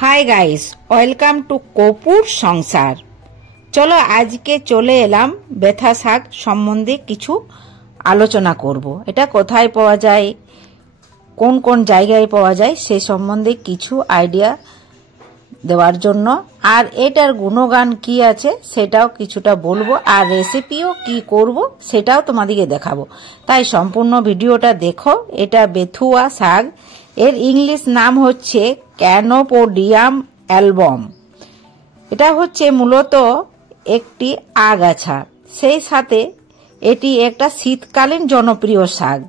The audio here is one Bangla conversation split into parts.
Hi guys, welcome to Kapoor সংসার। চলো আজকে চলে এলাম বেথা শাক সম্বন্ধে কিছু আলোচনা করব। এটা কোথায় পাওয়া যায়, কোন কোন জায়গায় পাওয়া যায় সে সম্বন্ধে কিছু আইডিয়া দেওয়ার জন্য, আর এটার গুণগান কি আছে সেটাও কিছুটা বলবো, আর রেসিপিও কি করব সেটাও তোমাদেরকে দেখাবো। তাই সম্পূর্ণ ভিডিওটা দেখো। এটা বেথুয়া শাক, এর ইংলিশ নাম হচ্ছে ক্যানোপোডিয়াম অ্যালবাম। এটা হচ্ছে মূলত একটি আগাছা, সেই সাথে এটি একটা শীতকালীন জনপ্রিয় শাক।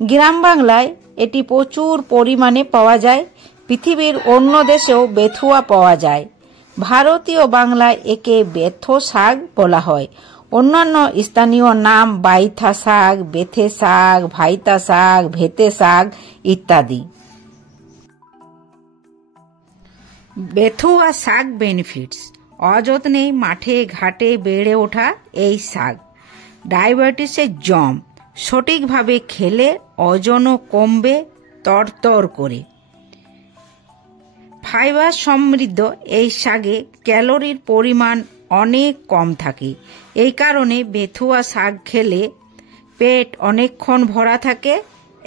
গ্রাম বাংলায় এটি প্রচুর পরিমাণে পাওয়া যায়। পৃথিবীর অন্য দেশেও বেথুয়া পাওয়া যায়। ভারতীয় বাংলায় একে বেথো শাক বলা হয়। অন্যান্য স্থানীয় নাম বাইথা শাক, বেথে শাক, ভাইতা শাক, ভেতে শাক ইত্যাদি। বেথুয়া শাক বেনিফিটস: অযত্নে মাঠে ঘাটে বেড়ে ওঠা এই শাক ডায়াবেটিসের জম, সঠিকভাবে খেলে ওজনও কমবে তরতর করে। ফাইবার সমৃদ্ধ এই শাকে ক্যালোরির পরিমাণ অনেক কম থাকে। এই কারণে বেথুয়া শাক খেলে পেট অনেকক্ষণ ভরা থাকে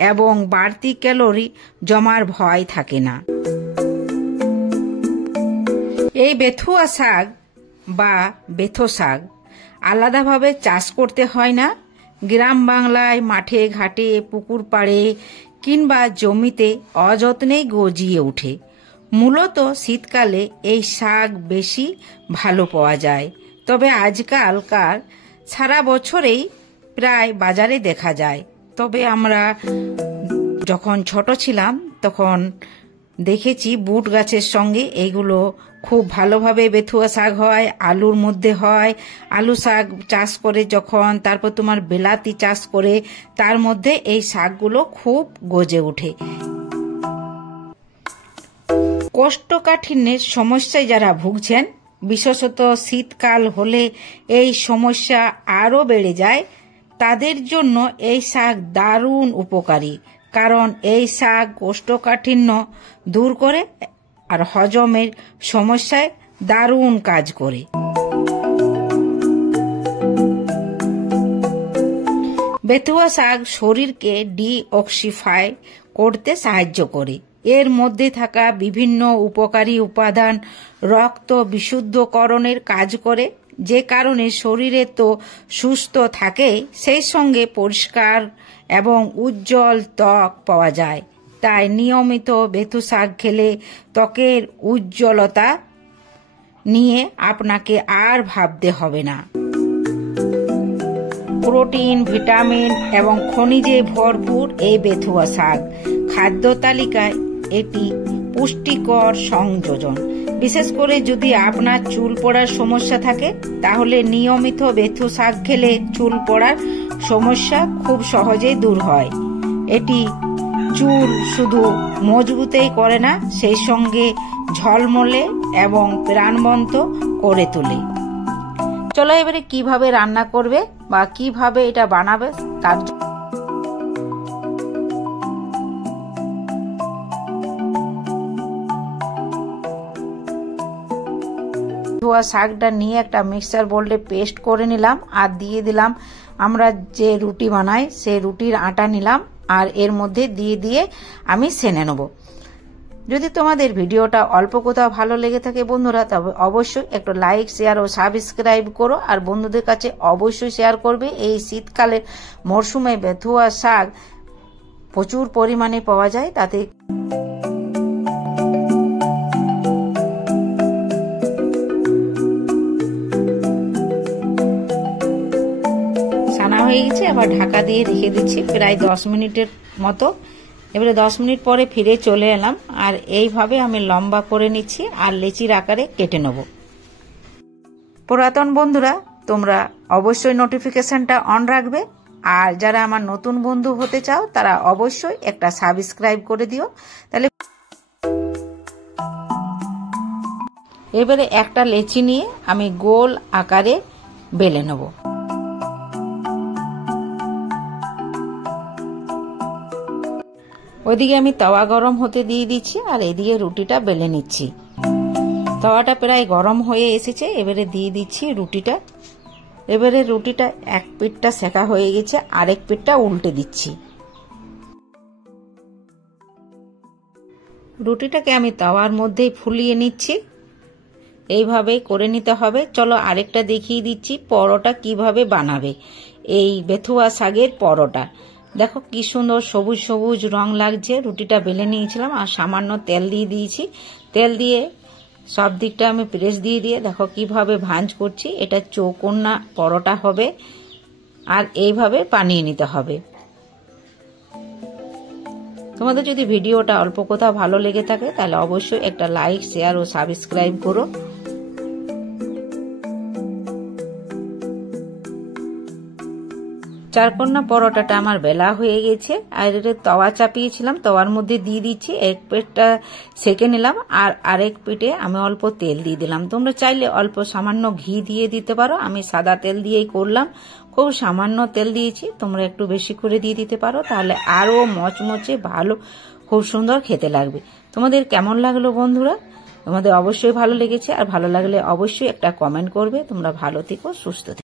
এবং বাড়তি ক্যালোরি জমার ভয় থাকে না। এই বেথুয়া শাক বা বেথো শাক আলাদাভাবে চাষ করতে হয় না। গ্রাম বাংলায় মাঠে ঘাটে, পুকুর পাড়ে কিংবা জমিতে অযত্নেই গজিয়ে ওঠে। মূলত শীতকালে এই শাক বেশি ভালো পাওয়া যায়, তবে আজকালকার সারা বছরেই প্রায় বাজারে দেখা যায়। তবে আমরা যখন ছোট ছিলাম তখন দেখেছি বুট গাছের সঙ্গে এইগুলো খুব ভালোভাবে বেথুয়া শাক হয়, আলুর মধ্যে হয়। আলু শাক চাষ করে যখন, তারপর তোমার বিলাতি চাষ করে, তার মধ্যে এই শাকগুলো খুব গজে ওঠে। কোষ্ঠকাঠিন্যের সমস্যায় যারা ভুগছেন, বিশেষত শীতকাল হলে এই সমস্যা আরও বেড়ে যায়, তাদের জন্য এই শাক দারুণ উপকারী। কারণ এই শাক কোষ্ঠকাঠিন্য দূর করে আর হজমের সমস্যায় দারুণ কাজ করে। বেথুয়া শাক শরীরকে ডিঅক্সিফাই করতে সাহায্য করে। এর মধ্যে থাকা বিভিন্ন উপকারী উপাদান রক্ত বিশুদ্ধকরণের কাজ করে, যে কারণে শরীরে তো সুস্থ থাকে, সেই সঙ্গে পরিষ্কার এবং উজ্জ্বল ত্বক পাওয়া যায়। তাই নিয়মিত বেথু শাক খেলে ত্বকের উজ্জ্বলতা নিয়ে আপনাকে আর ভাবতে হবে না। প্রোটিন, ভিটামিন এবং খনিজে ভরপুর এই বেথুয়া শাক খাদ্য তালিকায় এটি পুষ্টিকর সংযোজন। বিশেষ করে যদি আপনার চুল পড়ার সমস্যা থাকে, তাহলে নিয়মিত বেথু শাক খেলে চুল পড়ার সমস্যা খুব সহজেই দূর হয়। এটি চুল শুধু মজবুতই করে না, সেই সঙ্গে ঝলমলে এবং প্রাণবন্ত করে তোলে। চলো এবারে কিভাবে রান্না করবে বা কিভাবে এটা বানাবে তার ধোয়া শাকটা নিয়ে একটা মিক্সার বোলে পেস্ট করে নিলাম, আর দিয়ে দিলাম আমরা যে রুটি বানাই সেই রুটির আটা নিলাম, আর এর মধ্যে দিয়ে দিয়ে আমি সেনে নেব। যদি তোমাদের ভিডিওটা অল্প কোথাও ভালো লেগে থাকে বন্ধুরা, তবে অবশ্যই একটু লাইক, শেয়ার ও সাবস্ক্রাইব করো, আর বন্ধুদের কাছে অবশ্যই শেয়ার করবে। এই শীতকালের মরশুমে বেথুয়া শাক প্রচুর পরিমাণে পাওয়া যায়। তাতে সানা হয়ে গেছে, আবার ঢাকা দিয়ে রেখে দিচ্ছি প্রায় 10 মিনিটের মতো। এবারে 10 মিনিট পরে ফিরে চলে এলাম, আর এইভাবে আমি লম্বা করে নিচ্ছি আর লেচির আকারে কেটে নেব। পুরাতন বন্ধুরা তোমরা অবশ্যই নোটিফিকেশনটা অন রাখবে, আর যারা আমার নতুন বন্ধু হতে চাও তারা অবশ্যই একটা সাবস্ক্রাইব করে দিও। তাহলে এবারে একটা লেচি নিয়ে আমি গোল আকারে বেলে নেব। ওইদিকে আমি তাওয়া গরম হতে দিয়ে দিচ্ছি, আর এদিকে রুটিটা বেলে নিচ্ছি। তাওয়াটা প্রায় গরম হয়ে এসেছে, এবারে দিয়ে দিচ্ছি রুটিটা। এবারে রুটিটা এক পিঠটা সেকা হয়ে গেছে, আরেক পিঠটা উল্টে দিচ্ছি। রুটিটাকে আমি তাওয়ার মধ্যেই ফুলিয়ে নিচ্ছি, এইভাবে করে নিতে হবে। চলো আরেকটা দেখিয়ে দিচ্ছি পরোটা কিভাবে বানাবে। এই বেথুয়া শাকের পরোটা দেখো কি সুন্দর সবুজ সবুজ রং লাগছে। রুটিটা বেলে নিয়েছিলাম আর সামান্য তেল দিয়ে দিয়েছি। তেল দিয়ে সব দিকটা আমি প্রেস দিয়ে দেখো কিভাবে ভাঁজ করছি। এটা চৌকোনা পরোটা হবে আর এইভাবে বানিয়ে নিতে হবে। তোমাদের যদি ভিডিওটা অল্প কোথাও ভালো লেগে থাকে তাহলে অবশ্যই একটা লাইক, শেয়ার ও সাবস্ক্রাইব করো। চারকোনা পরোটাটা আমার বেলা হয়ে গেছে, আর এটা তাওয়া চাপিয়েছিলাম, তাওয়ার মধ্যে দিয়ে দিচ্ছি। এক পিঠটা সেকে নিলাম আর আরেক পিঠে আমি অল্প তেল দিয়ে দিলাম। তোমরা চাইলে অল্প সামান্য ঘি দিয়ে দিতে পারো, আমি সাদা তেল দিয়েই করলাম। খুব সামান্য তেল দিয়েছি, তোমরা একটু বেশি করে দিয়ে দিতে পারো, তাহলে আরও মচমচে ভালো খুব সুন্দর খেতে লাগবে। তোমাদের কেমন লাগলো বন্ধুরা? তোমাদের অবশ্যই ভালো লেগেছে, আর ভালো লাগলে অবশ্যই একটা কমেন্ট করবে। তোমরা ভালো থেকো, সুস্থ থেকো।